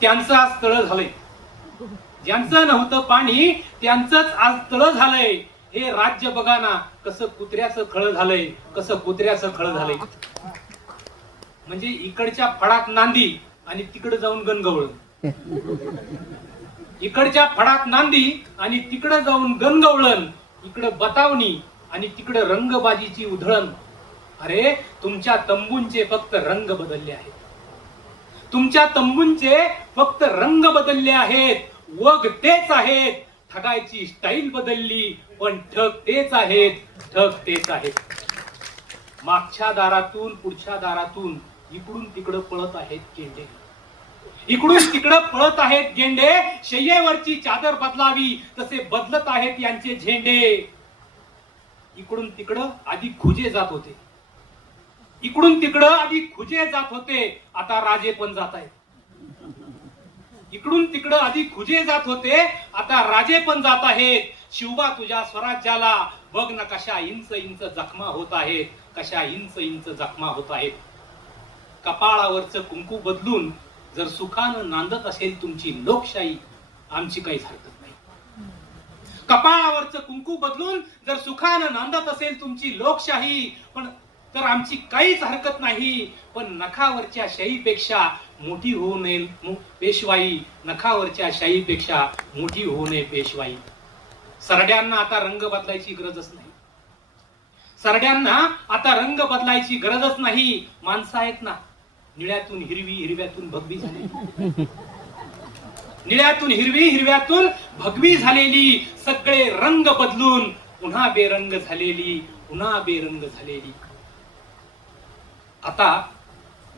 त्यांचं आज तळ झालंय. ज्यांचं नव्हतं पाणी त्यांचंच आज तळ झालंय. हे राज्य बघा ना कसं कुत्र्याचं खळ झालंय कसं कुत्र्याचं खळ झालंय. म्हणजे इकडच्या फडात नांदी आणि तिकडे जाऊन गणगवळ. इकडच्या फडात नांदी आणि तिकडे जाऊन गणगवळण इकडे बतावणी आणि तिकडे रंगबाजीची उधळण. अरे तुमच्या तंबूंचे फक्त रंग बदलले आहेत. तुमच्या तंबूंचे फक्त रंग बदलले आहेत. वग तेच आहेत. ठगायची स्टाईल बदलली पण ठग तेच आहेत. ठग तेच आहेत. मागच्या दारातून पुढच्या दारातून इकडून तिकडं पळत आहेत गेंडे. इकडून तिकडं पळत आहेत गेंडे. शय्येवरची चादर बदलावी तसे बदलत आहेत यांचे झेंडे. इकडून तिकडं आधी खुजे जात होते. इकडून तिकडं आधी खुजे जात होते आता राजे पण जात आहेत. इकडून तिकडं आधी खुजे जात होते आता राजे पण जात आहेत. शिवबा तुझ्या स्वराज्याला बघ ना कशा इंच इंच जखमा होत आहेत कशा इंच इंच जखमा होत आहेत. कपाळावरचं कुंकू बदलून जर सुखानं नांदत असेल तुमची लोकशाही आमची काहीच हरकत नाही. कपाळावरचं कुंकू बदलून जर सुखानं नांदत असेल तुमची लोकशाही पण तर आमची काहीच हरकत नाही. पण नखावरच्या शाहीपेक्षा मोठी होऊ नये पेशवाई. नखावरच्या शाहीपेक्षा मोठी होऊ नये पेशवाई. सरड्यांना आता रंग बदलायची गरजच नाही. सरड्यांना आता रंग बदलायची गरजच नाही. माणसं आहेत ना निळ्यातून हिरवी हिरव्यातून भगवी झाली निळ्यातून हिरवी हिरव्यातून भगवी झालेली. सगळे रंग बदलून पुन्हा बेरंग झालेली पुन्हा बेरंग झालेली. आता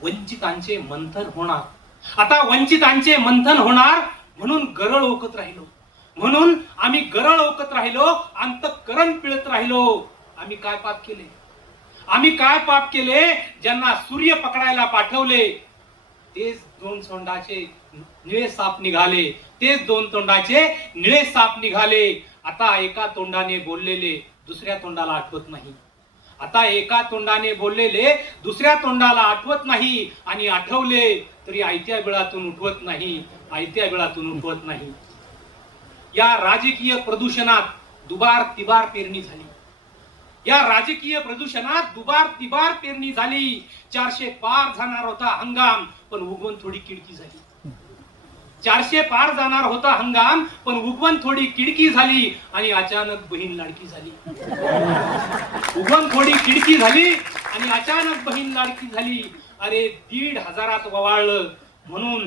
वंचितांचे मंथन होणार. आता वंचितांचे मंथन होणार म्हणून गरळ ओकत राहिलो. म्हणून आम्ही गरळ ओकत राहिलो अंतकरण पिळत राहिलो. आम्ही काय पाप केले? आम्ही काय पाप केले? ज्यांना सूर्य पकडायला पाठवले तेच दोन तोंडाचे निळे साप निघाले. तेच दोन तोंडाचे निळे साप निघाले. आता एका तोंडाने बोललेले दुसऱ्या तोंडाला आठवत नाही. आता एका तोंडाने बोललेले दुसऱ्या तोंडाला आठवत नाही आणि आठवले तरी आयत्या वेळातून उठवत नाही आयत्या वेळातून उठवत नाही. या राजकीय प्रदूषणात दुबार तिबार पेरणी झाली. या राजकीय प्रदूषणात दुबार तिबार पेरणी झाली. चारशे पार जाणार होता हंगाम पण उगवून थोडी किडकी झाली. चारशे पार जाणार होता हंगाम पण उगवण थोडी किडकी झाली आणि अचानक बहीण लाडकी झाली. उगवण थोडी किडकी झाली आणि अचानक बहीण लाडकी झाली. अरे दीड हजारात ववाळलं. म्हणून